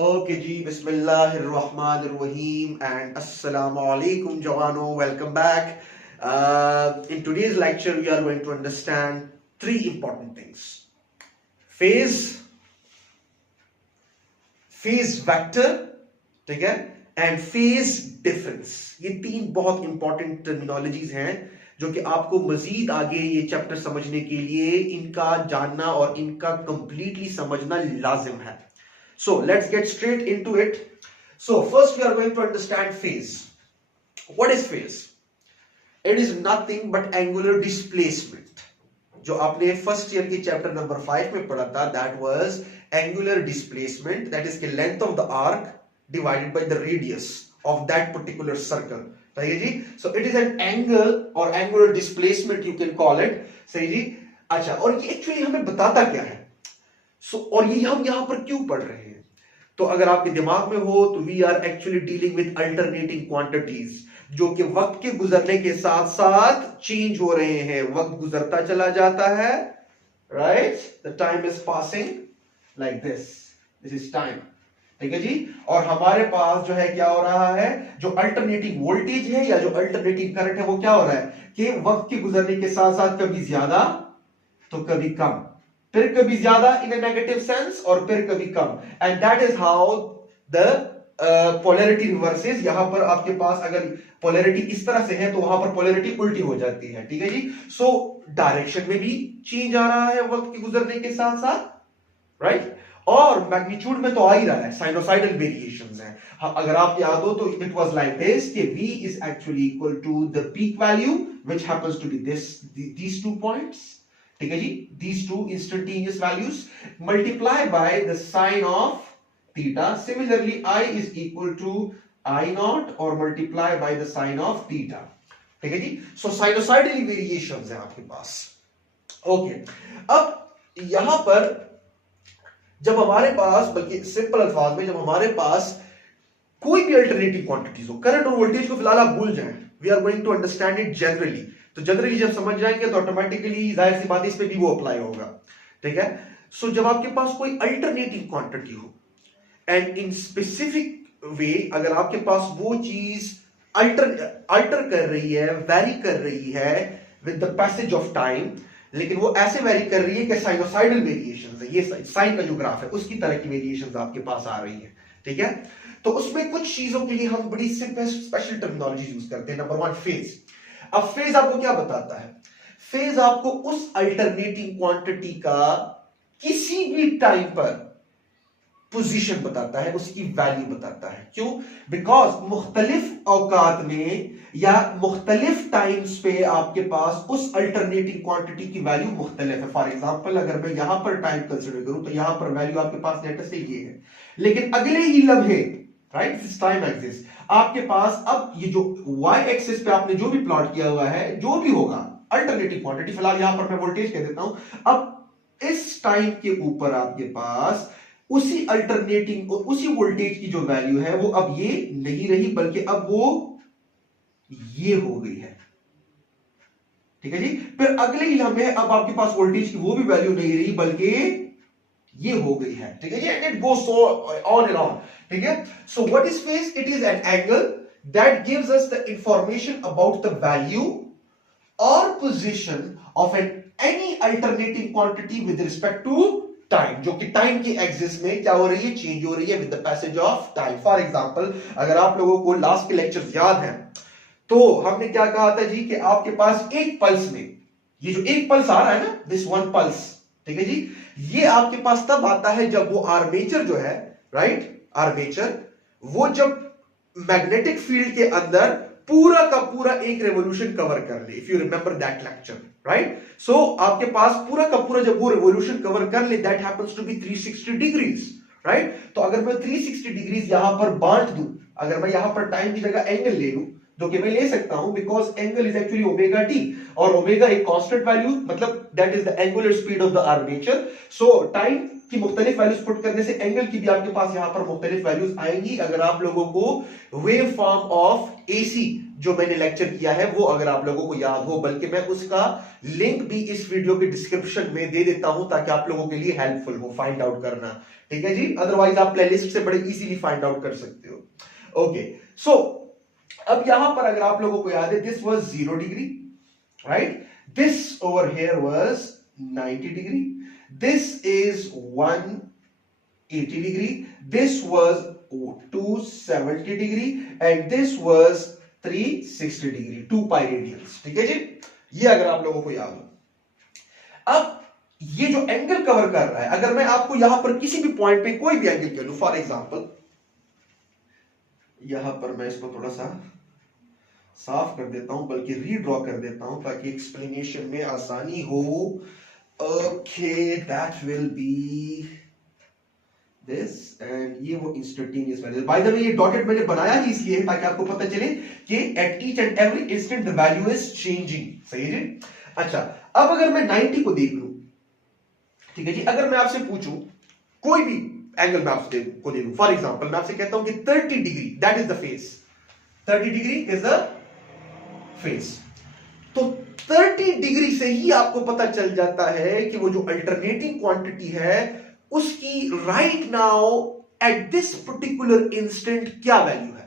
Okay जी, बिस्मिल्लाहिर्रहमानिर्रहीम and अस्सलामु अलैकुम जवानों, welcome back. In today's lecture we are going to understand three important things: phase, phase vector, ठीक है, एंड फेज डिफरेंस। ये तीन बहुत इंपॉर्टेंट टर्मिनोलॉजीज हैं जो कि आपको मजीद आगे ये चैप्टर समझने के लिए इनका जानना और इनका कंप्लीटली समझना लाजिम है. So let's get straight into it. So first we are going to understand phase. What is phase? It is nothing but angular displacement. जो आपने फर्स्ट ईयर की चैप्टर नंबर 5 में पढ़ा था, that was angular displacement, that is the length of the arc divided by the radius of that particular circle. सही है जी. So it is an angle or angular displacement you can call it. सही जी. अच्छा, और ये actually हमें बताता क्या है? और ये हम यहां पर क्यों पढ़ रहे हैं? तो अगर आपके दिमाग में हो तो we are actually dealing with alternating quantities जो कि वक्त के गुजरने के साथ साथ चेंज हो रहे हैं. वक्त गुजरता चला जाता है, right? The time is passing like this is time. ठीक है जी. और हमारे पास जो है क्या हो रहा है, जो अल्टरनेटिंग वोल्टेज है या जो अल्टरनेटिंग करंट है, वो क्या हो रहा है कि वक्त के गुजरने के साथ साथ कभी ज्यादा तो कभी कम, फिर कभी ज्यादा इन नेगेटिव सेंस और फिर कभी कम. And that is how the polarity reverses. यहां पर आपके पास अगर पोलैरिटी इस तरह से है तो वहां पर पोलैरिटी उल्टी हो जाती है. ठीक है जी. सो डायरेक्शन में भी चेंज आ रहा है वक्त के गुजरने के साथ साथ, राइट? और मैग्नीट्यूड में तो आ ही रहा है, साइनोसाइडल वेरिएशंस हैं. अगर आप याद हो तो इट वाज लाइक दिस कि v is actually equal to the peak value which happens to be these two points. ठीक है जी. These two instantaneous values multiply by the sine of theta. Similarly, I is equal to I naught or multiply by the sine of theta. ठीक है जी. So sinusoidal variations है आपके पास. Okay. अब यहां पर जब हमारे पास, बल्कि सिंपल अल्फाज में, जब हमारे पास कोई भी अल्टरनेटिव क्वांटिटीज हो, करंट और वोल्टेज को फिलहाल आप भूल जाएं. We are going to understand it generally. तो जनरली जब समझ जाएंगे तो ऑटोमेटिकली जाहिर सी बात है इस पे भी वो अप्लाई होगा. ठीक है. सो जब आपके पास कोई अल्टरनेटिव क्वांटिटी हो एंड इन स्पेसिफिक वे अगर आपके पास वो चीज अल्टर कर रही है, वेरी कर रही है with the passage of time, लेकिन वो ऐसे वेरी कर रही है कि साइनोसाइडल वेरिएशंस है, ये साइन का जो ग्राफ है उसकी तरह की वेरिएशंस आपके पास आ रही है. ठीक है. तो उसमें कुछ चीजों के लिए हम बड़ी स्पेशल टर्मिनोलॉजी यूज करते हैं. Number one, phase. अब फेज आपको क्या बताता है? फेज आपको उस अल्टरनेटिंग क्वांटिटी का किसी भी टाइम पर पोजीशन बताता है, उसकी वैल्यू बताता है. क्यों? बिकॉज मुख्तलिफ औकात में या मुख्तलिफ टाइम्स पे आपके पास उस अल्टरनेटिंग क्वांटिटी की वैल्यू मुख्तलिफ है. फॉर एग्जांपल अगर मैं यहां पर टाइम कंसीडर करूं तो यहां पर वैल्यू आपके पास लेटर से ये है, लेकिन अगले ही लम्हे, राइट, दिस टाइम एक्सिस, आपके पास अब ये जो y एक्सिस पे आपने जो भी प्लॉट किया हुआ है, जो भी होगा अल्टरनेटिव क्वांटिटी, फिलहाल यहां पर मैं वोल्टेज कह देता हूं, अब इस टाइम के ऊपर आपके पास उसी अल्टरनेटिंग और उसी वोल्टेज की जो वैल्यू है वो अब ये नहीं रही, बल्कि अब वो ये हो गई है. ठीक है जी. फिर अगले ही लम्हे अब आपके पास वोल्टेज की वो भी वैल्यू नहीं रही, बल्कि ये हो गई है. ठीक है जी. And it goes so on and on. ठीक है. So what is phase? It is an angle that gives us the information about the value और position of any alternative quantity with respect to time, जो कि time की axis में क्या हो रही है, चेंज हो रही है with the passage of time. For example अगर आप लोगों को लास्ट के लेक्चर्स याद हैं तो हमने क्या कहा था जी कि आपके पास एक पल्स में, ये जो एक पल्स आ रहा है ना, दिस वन पल्स, ठीक है जी, ये आपके पास तब आता है जब वो आर्मेचर जो है, राइट, आर्मेचर, वो जब मैग्नेटिक फील्ड के अंदर पूरा का पूरा एक रेवोल्यूशन कवर कर ले. If you remember that lecture, right? So आपके पास पूरा का पूरा जब वो रेवोल्यूशन कवर कर ले, that happens to be 360 degrees, right? तो अगर मैं 360 डिग्रीज यहां पर बांट दूं, अगर मैं यहां पर टाइम की जगह एंगल ले लूं, जो कि मैं ले सकता हूं because angle is actually omega T, और ओमेगा एक कांस्टेंट वैल्यू, मतलब that is the angular speed of the armature. So time की मुख्तलिफ वैल्यूज पुट करने से एंगल की भी आपके पास यहां पर मुख्तलिफ वैल्यूज आएंगी. अगर आप लोगों को वेव फॉर्म ऑफ एसी जो मैंने लेक्चर किया है वो अगर आप लोगों को याद हो, बल्कि मैं उसका लिंक भी इस वीडियो के डिस्क्रिप्शन में दे देता हूं ताकि आप लोगों के लिए हेल्पफुल हो फाइंड आउट करना. ठीक है जी, अदरवाइज आप प्लेलिस्ट से बड़े इजीली फाइंड आउट कर सकते हो। ओके, सो अब यहां पर अगर आप लोगों को याद है, this was 0 degree, right, this over here was 90 degree, this is 180 degree, this was 270 degree and this was 360 degree, 2 pi radians, ठीक है जी, ये अगर आप लोगों को याद हो। अब ये जो एंगल कवर कर रहा है, अगर मैं आपको यहां पर किसी भी पॉइंट पे कोई भी एंगल कह लूं, फॉर एग्जांपल यहां पर मैं इसको थोड़ा सा साफ कर देता हूं, बल्कि रीड्रॉ कर देता हूं ताकि एक्सप्लेनेशन में आसानी हो। Okay, that will B this, and ये वो instantaneous value. By the way ये डॉटेड मैंने बनाया ही इसलिए है ताकि आपको पता चले कि at each and every instant the value is changing, सही है जी। अच्छा, अब अगर मैं 90 को देख लूं, ठीक है जी, अगर मैं आपसे पूछूं कोई भी एंगल मैं आपसे को दे दूं, फॉर एग्जांपल मैं आपसे कहता हूं कि 30 degree that is the face, 30 degree is the face, तो 30 डिग्री से ही आपको पता चल जाता है कि वो जो अल्टरनेटिंग क्वांटिटी है उसकी right now at this particular instant क्या वैल्यू है।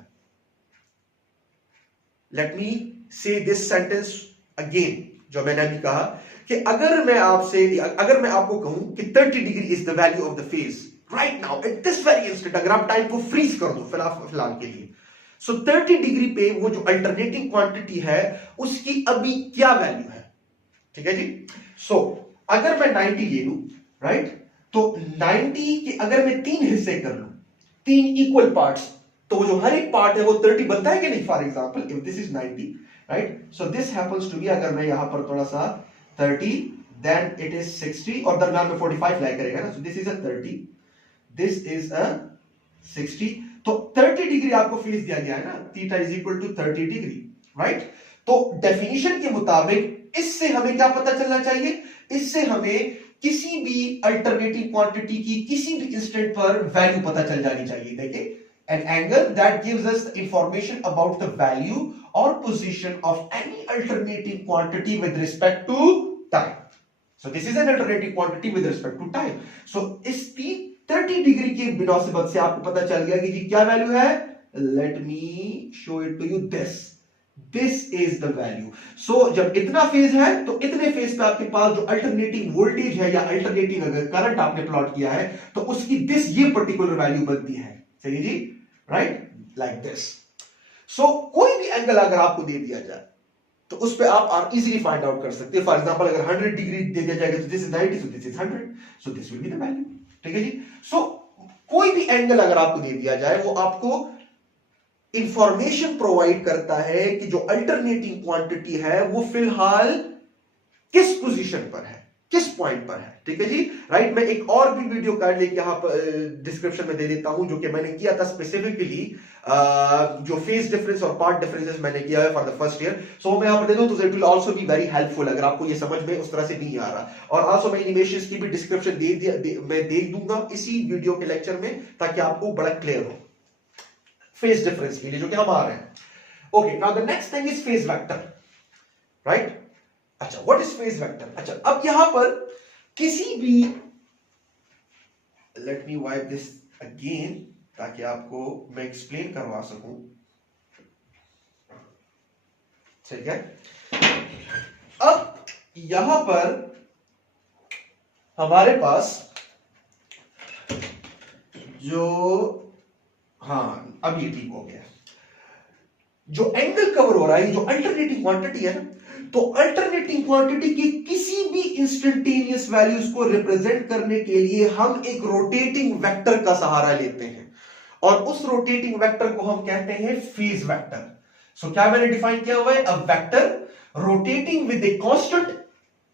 लेट मी से दिस सेंटेंस अगेन, जो मैंने अभी कहा कि अगर मैं आपको कहूं कि 30 degree is the value of the face right now at this very instant, अगर आप टाइम को फ्रीज कर दो फिलहाल के लिए, सो 30 डिग्री पे वो जो अल्टरनेटिंग क्वांटिटी है उसकी अभी क्या वैल्यू है, ठीक है जी। सो अगर मैं 90 ले लूं, राइट, तो 90 के अगर मैं 3 हिस्से कर लूं, 3 इक्वल पार्ट्स, तो वो जो हर एक पार्ट है वो 30 बनता है कि नहीं। For example if this is 90, right, so this happens to be, अगर मैं यहां पर थोड़ा सा 30, देन इट इज 60 और दरमियान में 45 लाई करेगा ना, सो this is a 30, this is a 60, तो 30 डिग्री आपको फेस दिया गया है ना, theta is equal to 30 degree, right. तो डेफिनेशन के मुताबिक इससे हमें क्या पता चलना चाहिए, इससे हमें किसी भी अल्टरनेटिव क्वांटिटी की किसी भी इंस्टेंट पर वैल्यू पता चल जानी चाहिए। देखिए, an angle that gives us information about the value और position of any alternative quantity with respect to time. So this is an alternative quantity with respect to time. So इस 30 degree की बिनौसिबत से आपको पता चल गया कि जी क्या वैल्यू है। Let me show it to you, this is the value. So जब इतना फेज है तो इतने फेज पे आपके पास जो अल्टरनेटिंग वोल्टेज है या अल्टरनेटिंग अगर करंट आपने प्लॉट किया है तो उसकी दिस ये पर्टिकुलर वैल्यू बनती है, सही जी, राइट, लाइक दिस। सो कोई भी एंगल अगर आपको दे दिया जाए तो उस पे आप इजीली फाइंड आउट कर सकते हैं। फॉर एग्जांपल अगर 100 डिग्री दे दिया जाएगा तो this is 90, so this is 100, so this will be the value, ठीक है जी। सो कोई भी एंगल अगर आपको दे दिया जाए वो आपको इंफॉर्मेशन प्रोवाइड करता है कि जो अल्टरनेटिंग क्वांटिटी है वो फिलहाल किस पोजीशन पर है, किस पॉइंट पर है, ठीक है जी, राइट। मैं एक और भी वीडियो कार्ड लेके यहां पर डिस्क्रिप्शन में दे देता हूं जो कि मैंने किया था स्पेसिफिकली जो फेज डिफरेंस और पार्ट डिफरेंसेस मैंने किया है फॉर द फर्स्ट ईयर। सो मैं यहां पर दे दूं तो it will also be very helpful अगर आपको ये समझ में उस तरह से नहीं आ रहा। और आल्सो मैं एनिमेशंस की भी डिस्क्रिप्शन मैं दे दूंगा इसी वीडियो के लेक्चर में ताकि आपको बड़ा क्लियर हो फेज डिफरेंस के लिए जो कि हम आ रहे हैं। Okay, now the next thing is phase vector, right. अच्छा, व्हाट इज फेज वेक्टर? अच्छा, अब यहां पर किसी भी, late me wipe this again ताकि आपको मैं एक्सप्लेन करवा सकूं, ठीक है। अब यहां पर हमारे पास जो, हाँ अब ये ठीक हो गया, जो एंगल कवर हो रहा है जो अल्टरनेटिंग क्वांटिटी है ना, तो अल्टरनेटिंग क्वांटिटी की किसी भी इंस्टेंटेनियस वैल्यूज को रिप्रेजेंट करने के लिए हम एक रोटेटिंग वेक्टर का सहारा लेते हैं और उस रोटेटिंग वेक्टर को हम कहते हैं फेज वेक्टर। सो क्या मैंने डिफाइन किया हुआ है, a vector rotating with a constant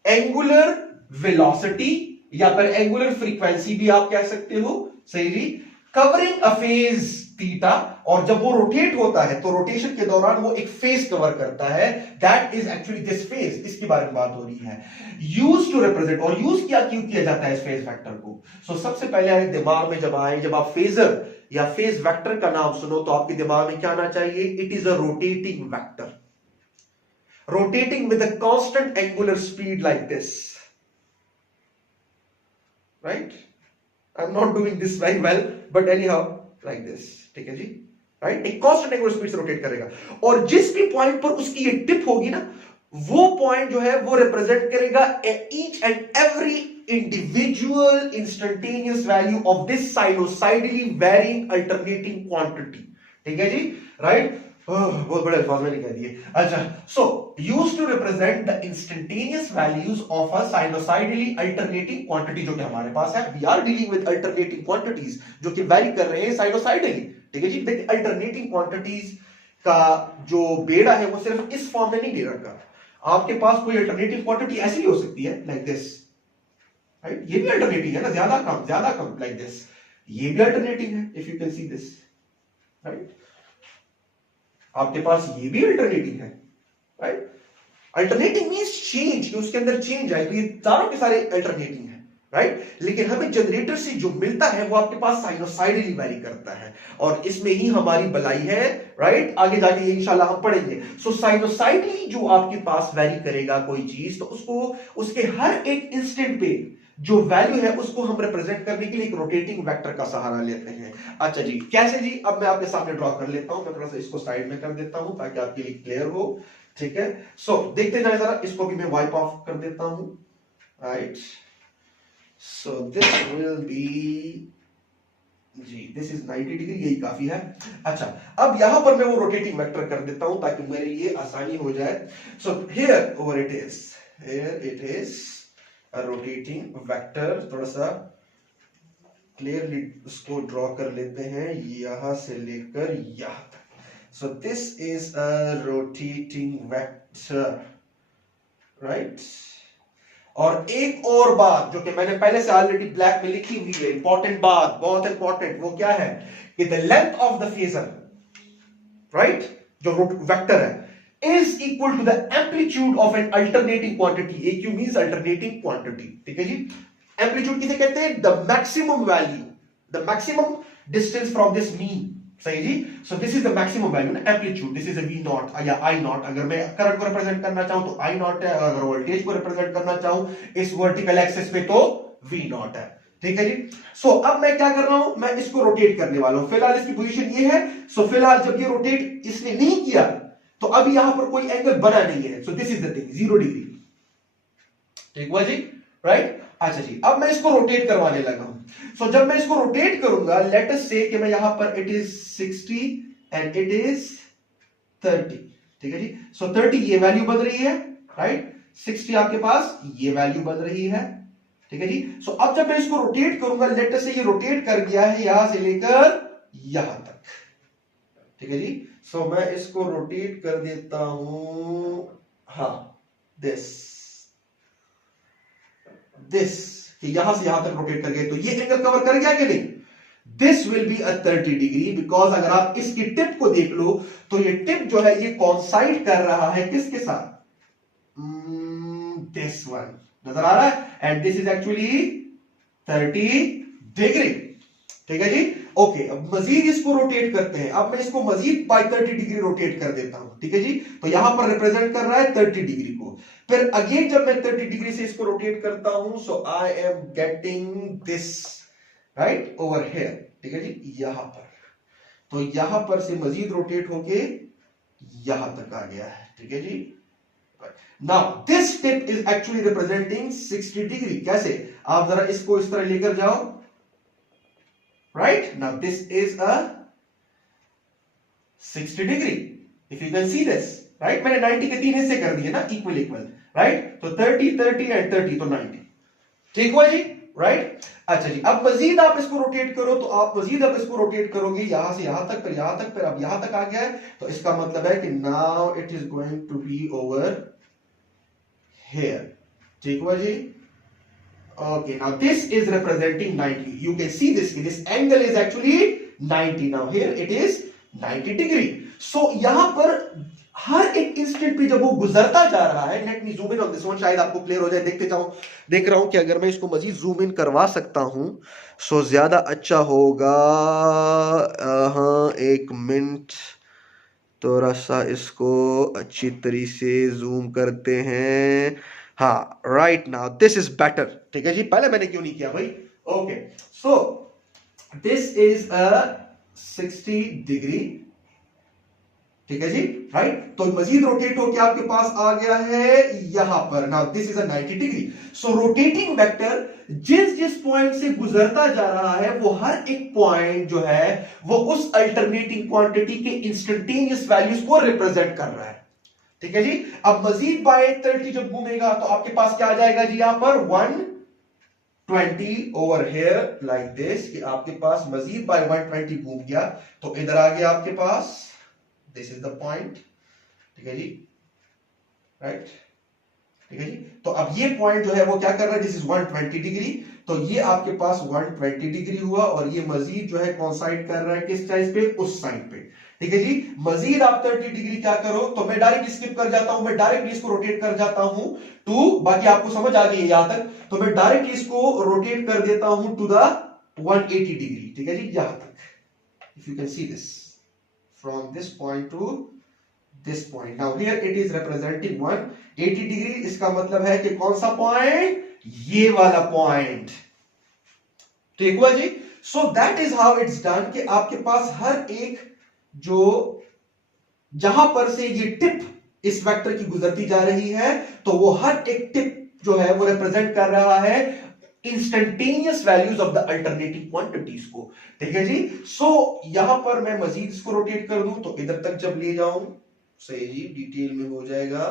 angular velocity या फिर एंगुलर फ्रीक्वेंसी भी आप कह सकते हो, सही जी, कवरिंग अ फेज थीटा। और जब वो रोटेट होता है तो रोटेशन के दौरान वो एक फेज कवर करता है, that is actually this phase, इसके बारे में बात हो रही है। यूज टू रिप्रेजेंट, और यूज क्या क्यों किया जाता है इस फेज वेक्टर को। सो सबसे पहले दिमाग में जब आए, जब आप फेजर या फेज वेक्टर का नाम सुनो तो आपके दिमाग में क्या आना चाहिए, it is a rotating vector, rotating with a constant angular speed like this, right? I am not doing this very well, but any how like this, ठीक है जी, राइट। एक कांस्टेंट एंगुलर स्पीड से रोटेट करेगा, और जिस भी point पर उसकी ये टिप होगी ना, वो पॉइंट जो है वो रिप्रेजेंट करेगा each and every individual instantaneous value of this sinusoidally varying alternating quantity, ठीक है जी, राइट। बहुत बड़े अल्फाज मैंने कह दिए। अच्छा, so used to represent the instantaneous values of a sinusoidally alternating quantity, जो कि हमारे पास है। We are dealing with alternating quantities जो कि वैरी कर रहे हैं साइनोसाइडली, ठीक है जी। देखिए अल्टरनेटिंग क्वांटिटीज का जो बेड़ा है वो सिर्फ इस फॉर्म में नहीं दे रखा। आपके पास कोई अल्टरनेटिव क्वांटिटी ऐसी भी हो सकती है लाइक दिस, राइट। ये भी अल्टरनेटिंग है ना, ज्यादा कम लाइक दिस, ये भी अल्टरनेटिंग है, if you can see this, right. आपके पास ये भी अल्टरनेटिंग है, राइट। अल्टरनेटिंग मींस चेंज, उसके अंदर चेंज आए, तो ये चारों के सारे अल्टरनेटिंग है, राइट। लेकिन हमें जनरेटर से जो मिलता है वो आपके पास साइनोसाइडली वैरी करता है, और इसमें ही हमारी भलाई है, राइट। आगे जाके ये इंशाल्लाह हम पढ़ेंगे। सो साइनोसाइडली जो आपके पास वैरी करेगा कोई चीज, तो उसको उसके हर एक इंस्टेंट पे जो वैल्यू है उसको हम रिप्रेजेंट करने के लिए एक रोटेटिंग वेक्टर का सहारा लेते हैं। अच्छा जी, कैसे जी? अब मैं आपके सामने ड्रॉ कर लेता हूं, मैं थोड़ा सा इसको साइड में कर देता हूं ताकि आपके लिए क्लियर हो, ठीक है। सो देखते जाए जरा, इसको भी मैं वाइप ऑफ कर देता हूं, right. So this will be G, this is 90 degree, यही काफी है। अच्छा, अब यहां पर मैं वो रोटेटिंग वेक्टर कर देता हूं ताकि मेरे लिए आसानी हो जाए। So here over it is a rotating vector, थोड़ा सा क्लियरली उसको ड्रॉ कर लेते हैं, यहां से लेकर यहां तक। सो this is a rotating vector, right. और एक और बात जो कि मैंने पहले से ऑलरेडी ब्लैक में लिखी हुई है, इंपॉर्टेंट बात, बहुत इंपॉर्टेंट, वो क्या है कि the length of the phasor, right, जो वेक्टर है, is equal to the amplitude of an alternating quantity. AQ means alternating quantity, ठीक है जी। एम्पलीट्यूड किसे कहते हैं? the maximum value, the maximum distance from this mean, सही जी। so this is the maximum value ना, amplitude, this is a V naught या I naught। अगर मैं करंट को रिप्रेजेंट करना चाहूं तो I naught है, अगर वोल्टेज को रिप्रेजेंट करना चाहूं इस वर्टिकल एक्सिस पे तो V naught है, ठीक है जी। सो अब मैं क्या कर रहा हूं, मैं इसको रोटेट करने वाला हूं। फिलहाल इसकी पोजीशन ये है। सो फिलहाल जब ये रोटेट इसने नहीं किया तो अभी यहां पर कोई एंगल बना नहीं है। So this is the thing, 0 degree, ठीक हुआ जी, राइट। अच्छा जी, अब मैं इसको रोटेट करवाने लगा हूं। सो जब मैं इसको रोटेट करूंगा, लेट अस से कि मैं यहां पर it is 60 and it is 30, ठीक है जी। सो 30 ये वैल्यू बन रही है, राइट। 60 आपके पास ये वैल्यू बन रही है, ठीक है जी। सो अब जब मैं इसको रोटेट करूंगा, लेट अस से ये रोटेट कर गया है यहां से लेकर यहां तक, ठीक है जी। सो मैं इसको रोटेट कर देता हूं, हाँ, दिस यहां से यहां तक रोटेट कर गए, तो ये एंगल कवर कर गया कि नहीं? This will be a 30 degree, because अगर आप इसकी टिप को देख लो तो ये टिप जो है ये कॉन्साइड कर रहा है किसके साथ? दिस वन, नजर आ रहा है? And this is actually 30 degree, ठीक है जी। ओके, अब मजीद इसको रोटेट करते हैं। अब मैं इसको मजीद बाय 30 डिग्री रोटेट कर देता हूं, ठीक है जी। तो यहां पर रिप्रेजेंट कर रहा है 30 डिग्री को। फिर अगेन जब मैं 30 डिग्री से इसको रोटेट करता हूं, so I am getting this, right, over here, ठीक है जी, यहां पर। तो यहां पर से मजीद रोटेट होके यहां तक आ गया है, ठीक है जी। Now this tip is actually representing 60 degree. कैसे? आप जरा इसको इस तरह लेकर जाओ, right? Now this is a 60 degree. If you can see this, right? मैंने 90 के 3 हिस्से कर दिए ना, इक्वल, right? तो 30, 30 and 30 तो 90, ठीक हुआ जी, right? अच्छा जी, अब मजीद आप इसको रोटेट करो, तो आप मजीद अब इसको रोटेट करोगे यहां से यहां तक, फिर यहां तक, फिर अब यहां तक आ गया है। तो इसका मतलब है कि now it is going to be over here, ठीक हुआ जी। Okay, now this is representing 90. You can see this angle is actually 90. Now here it is 90 degree. So यहां पर हर एक इंस्टेंट पे जब वो गुजरता जा रहा है, let me zoom in on this one, शायद आपको क्लियर हो जाए। देखते जाओ, देख रहा हूं कि अगर मैं इसको मजीद जूम इन करवा सकता हूं सो ज्यादा अच्छा होगा। हाँ, एक मिनट, थोड़ा सा इसको अच्छी तरीके से जूम करते हैं। हाँ, right, now this is better, ठीक है जी। पहले मैंने क्यों नहीं किया भाई? Okay, so this is a 60 degree, ठीक है जी, राइट। तो मजीद रोटेट होकर आपके पास आ गया है यहां पर। Now this is a 90 degree. So rotating vector जिस जिस पॉइंट से गुजरता जा रहा है वो हर एक पॉइंट जो है वो उस अल्टरनेटिंग क्वांटिटी के इंस्टेंटेनियस वैल्यूज को रिप्रेजेंट कर रहा है, ठीक है जी। अब मजीद बाय 30 जब घूमेगा तो आपके पास क्या आ जाएगा जी, यहां पर 120 ओवर हियर लाइक दिस, कि आपके पास मजीद बाय 120 घूम गया तो इधर आ गया आपके पास, दिस इज द पॉइंट, ठीक है जी, राइट, ठीक है जी। तो अब ये पॉइंट जो है वो क्या कर रहा है, दिस इज 120 डिग्री, तो ये आपके पास 120 डिग्री हुआ और ये मजीद जो है कोइंसाइड कर रहा है किस साइड पे, उस साइड पे, ठीक है जी। मजीद आप 30 डिग्री क्या करो, तो मैं डायरेक्ट स्किप कर जाता हूं, मैं डायरेक्ट इसको रोटेट कर जाता हूं टू, बाकी आपको समझ आ गई यहां तक, तो मैं डायरेक्ट इसको रोटेट कर देता हूं टू द 180 डिग्री, ठीक है जी, यहां तक। If you can see this from this point to this point, now here it is representing 180 degree, इसका मतलब है कि कौन सा पॉइंट, ये वाला पॉइंट, ठीक हुआ जी। so that is how it's done, कि आपके पास हर एक जो जहां पर से ये टिप इस वेक्टर की गुजरती जा रही है तो वो हर एक टिप जो है वो रिप्रेजेंट कर रहा है instantaneous values of the alternating quantities को, ठीक है जी। सो यहां पर मैं मजीद इसको रोटेट कर दूं तो इधर तक जब ले जाऊं, सही जी, डिटेल में हो जाएगा,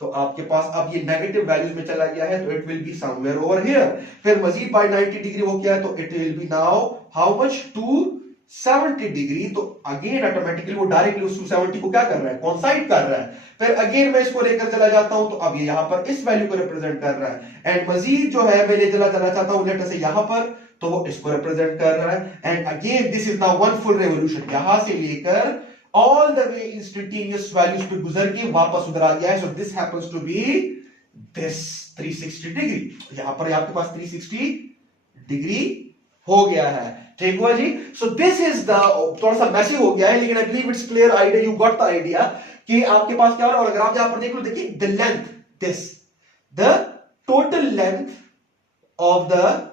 तो आपके पास अब ये नेगेटिव वैल्यूज में चला गया है तो it will be somewhere over here. फिर मजीद बाय 90 डिग्री हो गया तो it will be now how much, 270 degree, तो अगेन ऑटोमेटिकली वो डायरेक्टली उस 270 को क्या कर रहा है, कोइंसाइड कर रहा है। फिर अगेन मैं इसको लेकर चला जाता हूं तो अब ये यहां पर इस वैल्यू को रिप्रेजेंट कर रहा है, एंड मजीद जो है मैं ले चला चाहता हूं लेटर से यहां पर, तो वो इसको रिप्रेजेंट कर रहा है, and again this is now one full revolution, यहां से लेकर all the way instantaneous values पे गुजर के वापस उधर आ गया है। So this happens to be this 360 degree, यहां पर आपके पास 360 डिग्री हो गया है, ठीक हुआ जी। सो दिस इज द, थोड़ा सा मैसी हो गया है लेकिन I believe it's clear idea, you got the idea कि आपके पास क्या हो रहा है। और अगर आप यहां पर देख लो, देखिए the length, this the total length of the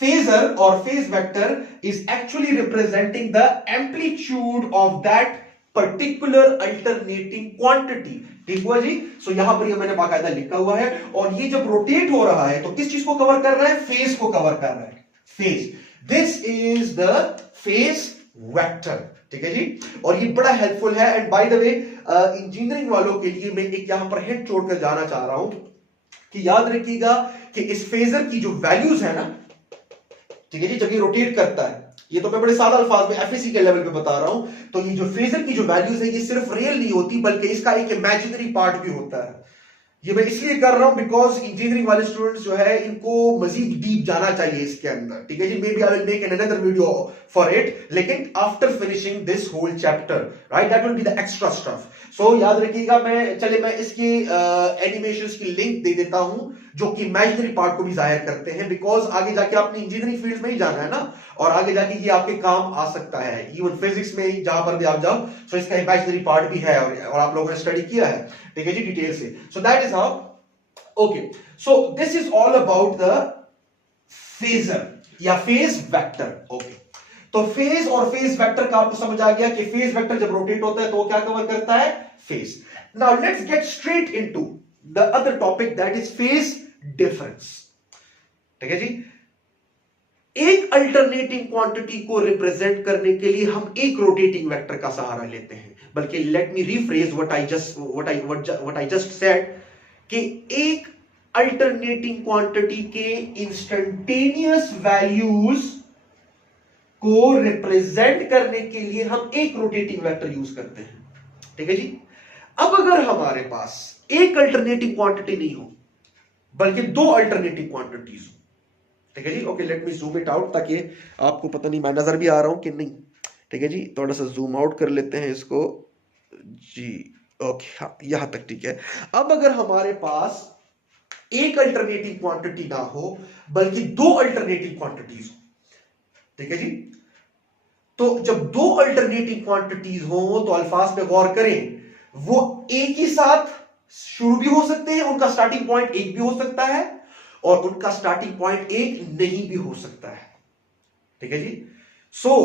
phasor or phase vector is actually representing the amplitude of that particular alternating quantity, ठीक हुआ जी। सो यहां पर ये मैंने बाकायदा लिखा हुआ है, और ये जब रोटेट हो रहा है तो किस चीज को कवर कर रहा है, फेज को कवर कर रहा है, phase, this is the phase vector, ठीक है जी। और ये बड़ा हेल्पफुल है, and by the way engineering वालों के लिए मैं एक यहां पर हिंट छोड़कर जाना चाह रहा हूं कि याद रखिएगा कि इस फेजर की जो वैल्यूज है ना, ठीक है जी, जब ये रोटेट करता है, ये तो मैं बड़े सादा अल्फाज में एफएसी के लेवल पे बता रहा हूं, तो ये जो फेजर की जो वैल्यूज है ये सिर्फ रियल नहीं होती बल्कि इसका एक इमेजिनरी पार्ट भी होता है। ये मैं इसलिए कर रहा हूं बिकॉज इंजीनियरिंग वाले स्टूडेंट्स जो है इनको मजीद डीप जाना चाहिए इसके अंदर, ठीक है जी। May be I will make an another video for it, लेकिन after finishing this whole chapter, right, that will be the extra stuff. So याद रखिएगा, मैं इसकी एनिमेशंस की लिंक दे देता हूं जो कि इमेजिनरी पार्ट को भी जाहिर करते हैं, बिकॉज आगे जाके आपने इंजीनियरिंग फील्ड में ही जाना है ना, और आगे जाके ये आपके काम आ सकता है, इवन फिजिक्स में जहां पर भी आप जाओ। सो इसका इमेजिनरी पार्ट भी है और आप लोगों ने स्टडी किया है, ठीक है जी, डिटेल से। सो that is how, okay, so this is all about the phasor या फेज वेक्टर, ओके। तो फेज और फेज वेक्टर का आपको समझ आ गया कि फेज वेक्टर जब रोटेट होता है तो वो क्या कवर करता है, phase. Now let's get straight into the other topic, that is phase difference, ठीक है जी। एक अल्टरनेटिंग क्वांटिटी को रिप्रेजेंट करने के लिए हम एक रोटेटिंग वेक्टर का सहारा लेते हैं, बल्कि let me rephrase what I just said, कि एक अल्टरनेटिंग क्वांटिटी के इंस्टेंटेनियस वैल्यूज को रिप्रेजेंट करने के लिए हम एक रोटेटिंग वेक्टर यूज करते हैं, ठीक है जी। अब अगर हमारे पास एक अल्टरनेटिंग क्वांटिटी नहीं हो बल्कि दो अल्टरनेटिव क्वांटिटीज हो, ठीक है जी। Okay, let me zoom it out ताकि आपको पता नहीं मैं नजर भी आ रहा हूं कि नहीं, ठीक है जी। थोड़ा सा जूम आउट कर लेते हैं इसको जी, ओके, हाँ, यहां तक ठीक है। अब अगर हमारे पास एक अल्टरनेटिव क्वांटिटी ना हो बल्कि दो अल्टरनेटिव क्वांटिटीज हो, ठीक है जी। तो जब दो अल्टरनेटिव क्वांटिटीज हो तो अल्फाज पे गौर करें, वो एक ही साथ शुरू भी हो सकते हैं, उनका स्टार्टिंग पॉइंट एक भी हो सकता है, और उनका स्टार्टिंग पॉइंट एक नहीं भी हो सकता है। ठीक है जी। So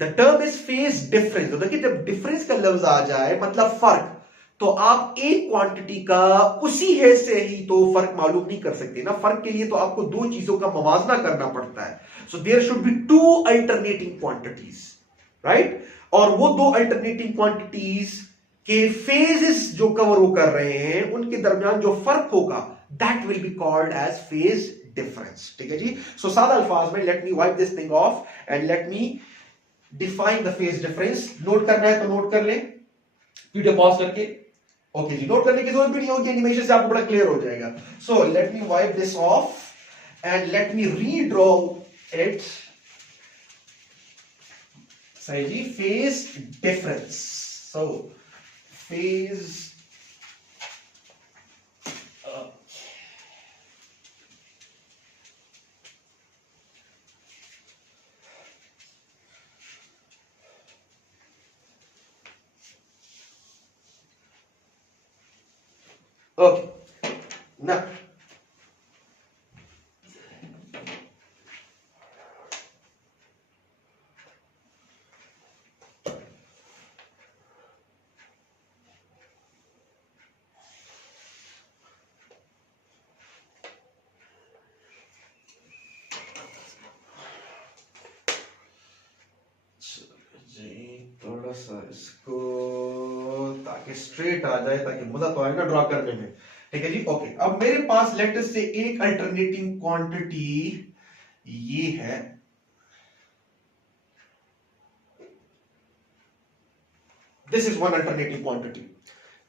the term is phase difference. तो देखिए जब डिफरेंस का लफ्ज आ जाए मतलब फर्क, तो आप एक क्वांटिटी का उसी है से ही तो फर्क मालूम नहीं कर सकते ना। फर्क के लिए तो आपको दो चीजों का मवाजना करना पड़ता है। So there should be two alternating quantities, right. और वो दो अल्टरनेटिंग क्वांटिटीज के फेजेस जो कवर वो कर रहे हैं, उनके दरमियान जो फर्क होगा, that will be called as phase difference. ठीक है जी। सो सादा अल्फाज में let me wipe this thing off and let me define the phase difference. Note करना है तो नोट कर ले वीडियो पॉज करके। ओके जी, नोट करने की जरूरत भी नहीं होगी, एनिमेशन से आपको बड़ा क्लियर हो जाएगा। So let me wipe this off and let me redraw it. सही जी, phase difference. So phase okay now थोड़ा सा इसको ताकि स्ट्रेट आ जाए, ताकि मजा तो आए ना ड्रॉ करने में। ठीक है जी। ओके, अब मेरे पास लेट अस से एक अल्टरनेटिंग क्वांटिटी ये है, this is one alternating quantity.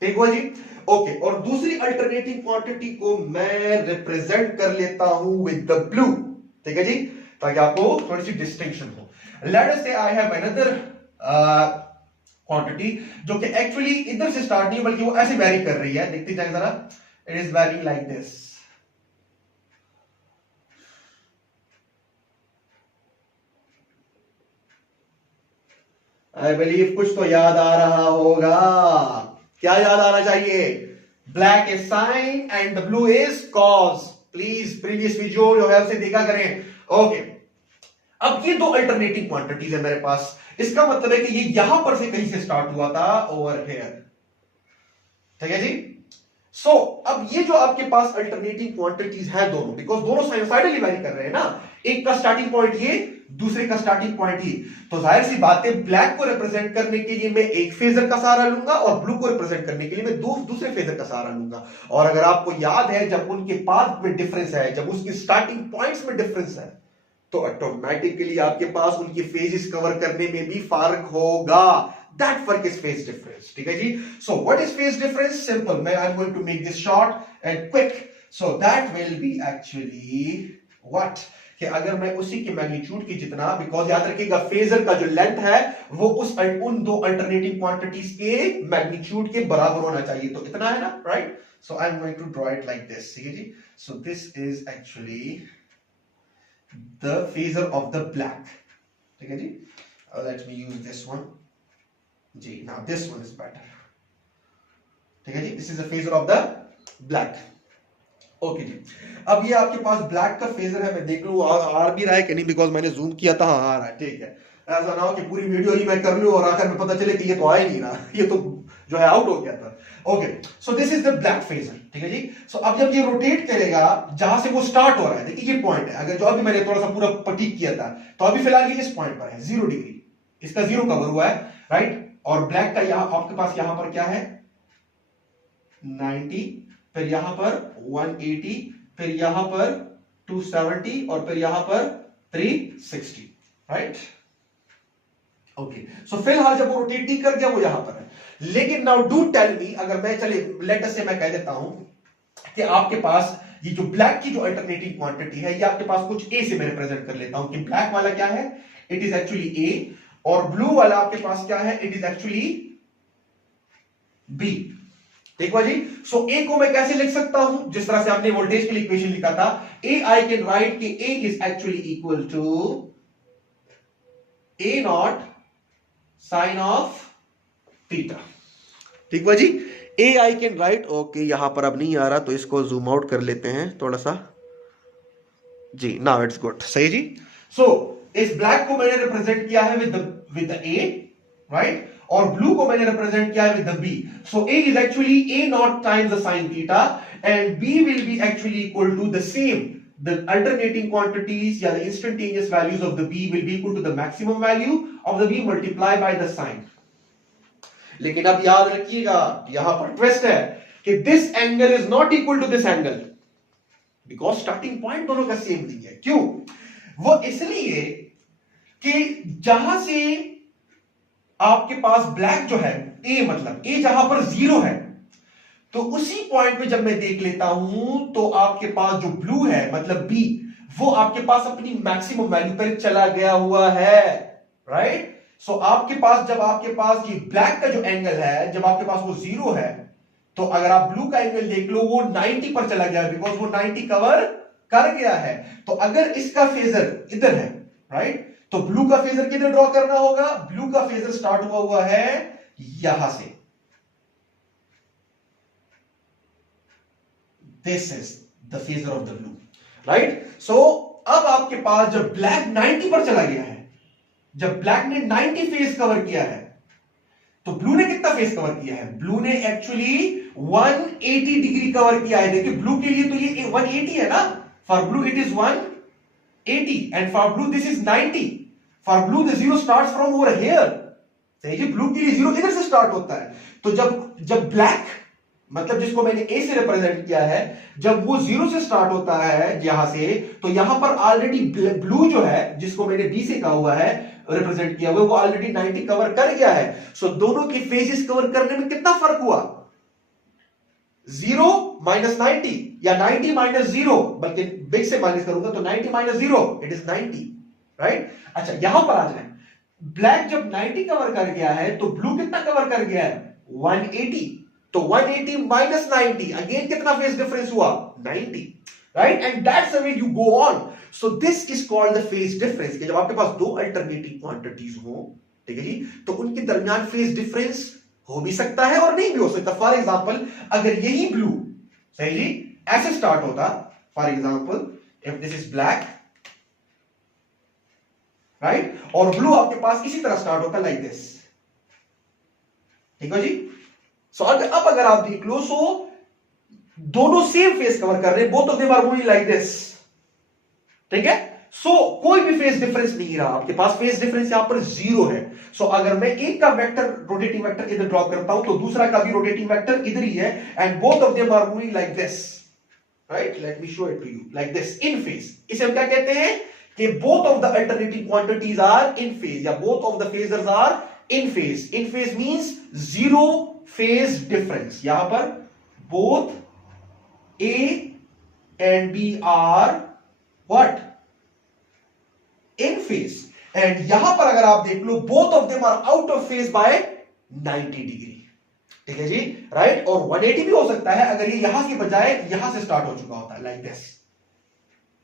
ठीक हुआ जी। ओके, और दूसरी अल्टरनेटिंग क्वांटिटी को मैं रिप्रेजेंट कर लेता हूं विद द ब्लू। ठीक है जी, ताकि आपको थोड़ी सी डिस्टिंक्शन हो। लेट अस से आई हैव अनदर क्वांटिटी जो कि एक्चुअली इधर से स्टार्ट नहीं बल्कि वो ऐसे वैरी कर रही है। देखते जाए जरा, it is varying like this. I believe कुछ तो याद आ रहा होगा। क्या याद आना चाहिए? Black is sine and the blue is cause. Please previous video जो है उसे देखा करें। ओके, अब ये दो अल्टरनेटिंग क्वांटिटीज है मेरे पास। इसका मतलब है कि ये यहां पर से कहीं से स्टार्ट हुआ था, ओवर हियर। ठीक है जी। सो अब ये जो आपके पास अल्टरनेटिंग क्वांटिटीज है दोनों, बिकॉज दोनों साइनसाइडली वैरी कर रहे हैं ना, एक का स्टार्टिंग पॉइंट ये, दूसरे का स्टार्टिंग पॉइंट ये, तो जाहिर सी बात है ब्लैक को रिप्रेजेंट करने के लिए मैं एक फेजर का सहारा लूंगा और ब्लू को रिप्रेजेंट करने के लिए मैं दूसरे फेजर का सहारा लूंगा। और अगर आपको याद है, जब उनके पाथ में डिफरेंस है, जब उसकी स्टार्टिंग पॉइंट्स में डिफरेंस है, तो ऑटोमेटिकली आपके पास उनकी फेजेस कवर करने में भी फर्क होगा। That फर्क is phase difference। ठीक है जी। So what is phase difference? Simple. I'm going to make this short and quick. So that will be actually what? कि अगर मैं उसी के मैग्नीट्यूड की जितना, बिकॉज याद रखिएगा फेजर का जो लेंथ है वो उन दो अल्टरनेटिंग क्वांटिटीज के मैग्नीट्यूड के बराबर होना चाहिए, तो इतना है ना, right. So I am going to draw it like this. ठीक है जी। So this is actually the phasor of the black. ठीक है जी। Let me use this one जी। now this one is better। ठीक है जी, this is the phasor of the black। Okay जी, अब ये आपके पास ब्लैक का फेजर है। मैं देख लूं आ भी रहा है कि नहीं, बिकॉज मैंने जूम किया था। हाँ आ रहा है, ठीक है। ऐसा ना हो कि पूरी वीडियो ही मैं कर लूं और आखिर में पता चले कि ये तो आ ही नहीं रहा, ये तो जो है आउट हो गया था। Okay, so this is the black phasor. ठीक है जी। सो अब जब ये रोटेट करेगा जहां से वो स्टार्ट हो रहा है, देखिए ये पॉइंट है, अगर जो अभी मैंने थोड़ा सा पूरा पटीक किया था, तो अभी फिलहाल ये इस पॉइंट पर है 0 डिग्री, इसका 0 कवर हुआ है, राइट। और ब्लैक का यहां आपके पास यहां पर क्या है 90, फिर यहां पर 180, फिर यहां पर 270 और फिर यहां पर 360, राइट। ओके, सो फिलहाल जब वो रोटेट नहीं कर गया वो यहां पर है। लेकिन नाउ डू टेल मी, अगर मैं चले लेट अस से मैं कह देता हूं कि आपके पास ये जो ब्लैक की जो अल्टरनेटिव क्वांटिटी है, ये आपके पास कुछ ए से मैं रिप्रेजेंट कर लेता हूं कि ब्लैक वाला क्या है, इट इज एक्चुअली ए, और ब्लू वाला आपके पास क्या है, इट इज एक्चुअली बी। ठीक है जी। सो ए को मैं कैसे लिख सकता हूं, जिस तरह से आपने वोल्टेज के लिए इक्वेशन लिखा था, ए आई कैन राइट कि A is actually equal to A naught sine of theta. ठीक है जी। A I can write, okay, यहां पर अब नहीं आ रहा तो इसको जूम आउट कर लेते हैं थोड़ा सा। जी, नाउ इट्स गुड, सही जी। सो इस ब्लैक को मैंने रिप्रेजेंट किया है विद द ए, राइट, और ब्लू को मैंने रिप्रेजेंट किया है with the B. So A is actually A not times the sine theta and B will be actually equal to the same, the alternating quantities या the instantaneous values of the b will be equal to the maximum value of the b multiplied by the sine। लेकिन अब याद रखिएगा यहां पर twist है कि this angle is not equal to this angle because starting point दोनों का सेम नहीं है। क्यों? वो इसलिए कि जहां से आपके पास ब्लैक जो है a, मतलब a जहां पर 0 है, तो उसी पॉइंट पे जब मैं देख लेता हूं तो आपके पास जो ब्लू है मतलब बी, वो आपके पास अपनी मैक्सिमम वैल्यू पर चला गया हुआ है, राइट। सो आपके पास जब आपके पास ये ब्लैक का जो एंगल है, जब आपके पास वो 0 है, तो अगर आप ब्लू का एंगल देख लो वो 90 पर चला गया, बिकॉज वो 90 कवर कर गया है। तो अगर इसका फेजर इधर है, राइट, तो ब्लू का फेजर किधर ड्रॉ करना होगा? ब्लू का फेजर स्टार्ट हुआ है यहां से, this is the phasor of the blue, right? So अब आपके पास जब ब्लैक 90 पर चला गया है, जब ब्लैक ने 90 फेज कवर किया है, तो ब्लू ने कितना फेज कवर किया है? ब्लू ने एक्चुअली 180 डिग्री कवर किया है। देखिए ब्लू के लिए तो ये 180 है ना, for blue it is 180 and for blue this is 90। For blue the zero starts from over here, सही है, ब्लू के लिए जीरो इधर से स्टार्ट होता है। तो जब ब्लैक, मतलब जिसको मैंने ए से रिप्रेजेंट किया है, जब वो 0 से स्टार्ट होता है यहां से, तो यहां पर ऑलरेडी ब्लू जो है, जिसको मैंने बी से कहा हुआ है रिप्रेजेंट किया हुआ, वो ऑलरेडी 90 कवर कर गया है। सो दोनों के फेजेस कवर करने में कितना फर्क हुआ? 0 माइनस 90 या 90 माइनस 0, बल्कि बिग से माइनस करूंगा तो 90 माइनस 0 इट इज 90, राइट। अच्छा यहां पर आ जाए, ब्लैक जब 90 कवर कर गया है तो ब्लू कितना कवर कर गया है? 180। तो 180 माइनस 90, अगेन कितना फेज डिफरेंस हुआ? 90, right. And that's the way you go on. So this is called the phase difference, कि जब आपके पास दो अल्टरनेटिंग क्वांटिटीज हो, ठीक है जी, तो उनके दरमियान फेज डिफरेंस हो भी सकता है और नहीं भी हो सकता। फॉर एग्जांपल अगर यही ब्लू, सही जी, ऐसे स्टार्ट होता, for example if this is black, right, और ब्लू आपके पास इसी तरह स्टार्ट होता लाइक दिस, ठीक है जी। सो अब अगर आप देख लो, सो दोनों सेम फेस कवर कर रहे हैं, both of them are moving like this, ठीक है। सो कोई भी फेस डिफरेंस नहीं रहा, आपके पास फेस डिफरेंस यहां पर 0 है। सो अगर मैं एक का वेक्टर, रोटेटिंग वेक्टर इधर ड्रॉ करता हूं, तो दूसरा का भी रोटेटिंग वेक्टर इधर ही है, and both of them are moving like this, right. Let me show it to you like this, in phase. इसे हम क्या कहते हैं? कि both of the alternating quantities are in phase, या both of the phasors are in phase. In phase means 0 phase difference. यहां पर बोथ A and B are what? In phase. And यहां पर अगर आप देख लो, both of them are out of phase by 90 degree, ठीक है जी, राइट। और 180 भी हो सकता है अगर ये यहां के बजाय यहां से स्टार्ट हो चुका होता है लाइक दिस,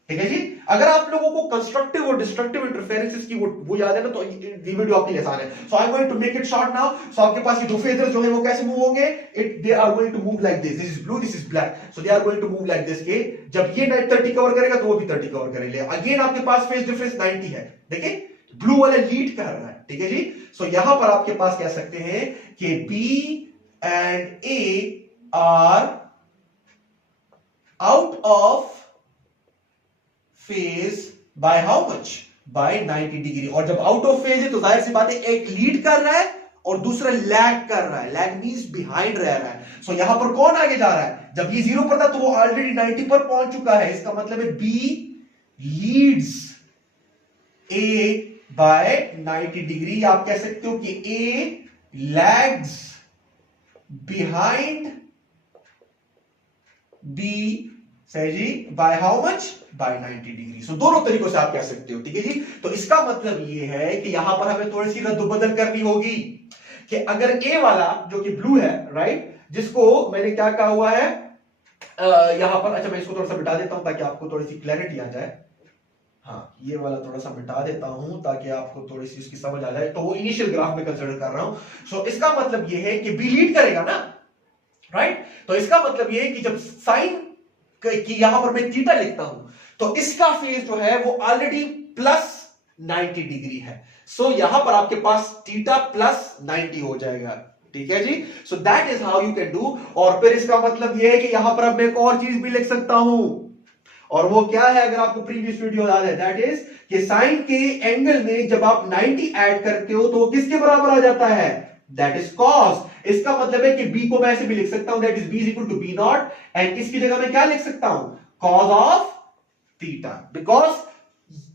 ठीक है जी। अगर आप लोगों को कंस्ट्रक्टिव और डिस्ट्रक्टिव इंटरफेरेंसेस की वो याद है ना, तो ये वीडियो आपके लिए आसान है। So I am going to make it short now. So आपके पास ये दो फेजर्स जो है वो कैसे मूव होंगे? They are going to move like this, this is blue, this is black, so they are going to move like this. के जब ये 30 कवर करेगा तो वो भी 30 कवर करेगा। अगेन आपके पास फेज डिफरेंस 90 है, देखिए ब्लू वाला लीड कर रहा है, ठीक है जी। सो यहां पर आपके पास कह सकते हैं कि B and A are out of phase by how much? By 90 degree. और जब आउट ऑफ फेज है तो जाहिर सी बात है एक लीड कर रहा है और दूसरा लैग कर रहा है। लैग मींस बिहाइंड रह रहा है। सो यहां पर कौन आगे जा रहा है? जब ये 0 पर था तो वो ऑलरेडी 90 पर पहुंच चुका है। इसका मतलब है बी लीड्स ए बाय 90 डिग्री। आप कह सकते हो कि ए लैग्स बिहाइंड बी, सही जी, by how much? By 90 degree. So दोनों तरीकों से आप कह सकते हो, ठीक है जी। तो इसका मतलब ये है कि यहां पर हमें थोड़ी सी रद्द-बदल करनी होगी कि अगर ए वाला जो कि ब्लू है, राइट, जिसको मैंने क्या कहा हुआ है यहां पर, अच्छा मैं इसको थोड़ा सा मिटा देता हूं ताकि आपको थोड़ी सी क्लैरिटी आ जाए। हाँ, ये वाला थोड़ा सा मिटा देता हूं ताकि आपको थोड़ी सी उसकी समझ आ जाए। तो वो इनिशियल ग्राफ में कंसीडर कर रहा हूं। सो इसका मतलब ये है कि बी लीड करेगा ना, राइट। तो इसका मतलब ये है कि जब साइन कि यहां पर मैं थीटा लिखता हूं, तो इसका फेज जो है वो ऑलरेडी प्लस 90 डिग्री है। सो यहां पर आपके पास थीटा प्लस 90 हो जाएगा, ठीक है जी। So that is how you can do. और फिर इसका मतलब यह है कि यहां पर अब मैं एक और चीज भी लिख सकता हूं, और वो क्या है, अगर आपको प्रीवियस वीडियो याद है, दैट इज कि साइन के एंगल में जब आप 90 ऐड करते हो तो वो किसके बराबर आ जाता है, दैट इज कॉस। इसका मतलब है कि b को मैं ऐसे भी लिख सकता हूं, that is b is equal to b not, and इसकी जगह मैं क्या लिख सकता हूं, cos of theta, because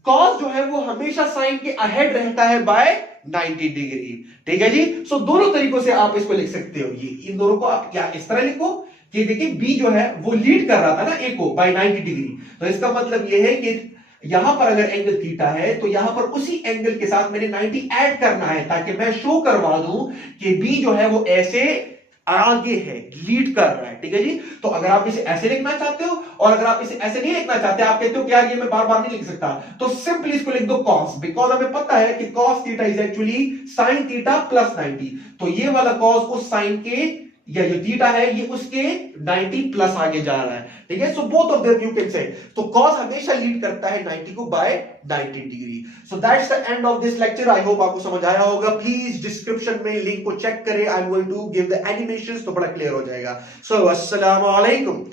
cos जो है वो हमेशा साइन के अहेड रहता है बाय 90 डिग्री, ठीक है जी। सो दोनों तरीकों से आप इसको लिख सकते हो, ये इन दोनों को आप या इस तरह लिखो कि देखिए b जो है वो लीड कर रहा था ना a को बाय 90 डिग्री, तो इसका मतलब ये है कि यहां पर अगर एंगल थीटा है तो यहां पर उसी एंगल के साथ मैंने 90 ऐड करना है, ताकि मैं शो करवा दूं कि b जो है वो ऐसे आगे है, लीड कर रहा है, ठीक है जी। तो अगर आप इसे ऐसे लिखना चाहते हो और अगर आप इसे ऐसे नहीं लिखना चाहते, आप कहते हो कि यार ये मैं बार बार नहीं लिख सकता, तो सिंपली इसको लिख दो कॉस, बिकॉज हमें पता है कि cos theta is actually sine theta plus 90, तो ये वाला कॉस उस साइन के या जो थीटा है ये उसके 90 प्लस आगे जा रहा है, ठीक है। So both of them you can say, तो कॉस हमेशा लीड करता है 90 को by 90 degree. So that's the end of this lecture. I hope आपको समझ आया होगा। प्लीज डिस्क्रिप्शन में लिंक को चेक करें, I am going to give the animations, तो बड़ा क्लियर हो जाएगा। सो अस्सलाम वालेकुम।